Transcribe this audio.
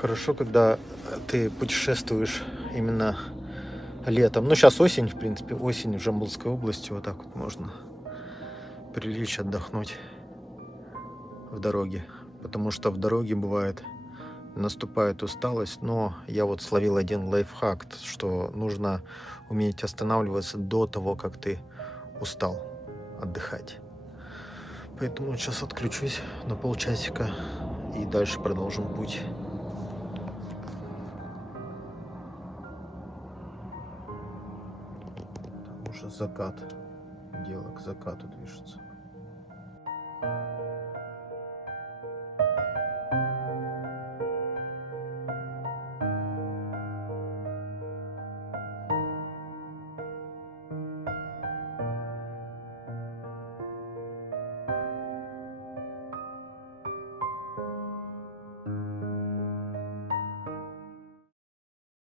Хорошо, когда ты путешествуешь именно летом. Ну, сейчас осень, в принципе, осень в Жамбылской области. Вот так вот можно прилечь, отдохнуть в дороге. Потому что в дороге бывает, наступает усталость. Но я вот словил один лайфхак, что нужно уметь останавливаться до того, как ты устал отдыхать. Поэтому сейчас отключусь на полчасика и дальше продолжим путь. Там уже закат. Дело к закату движется.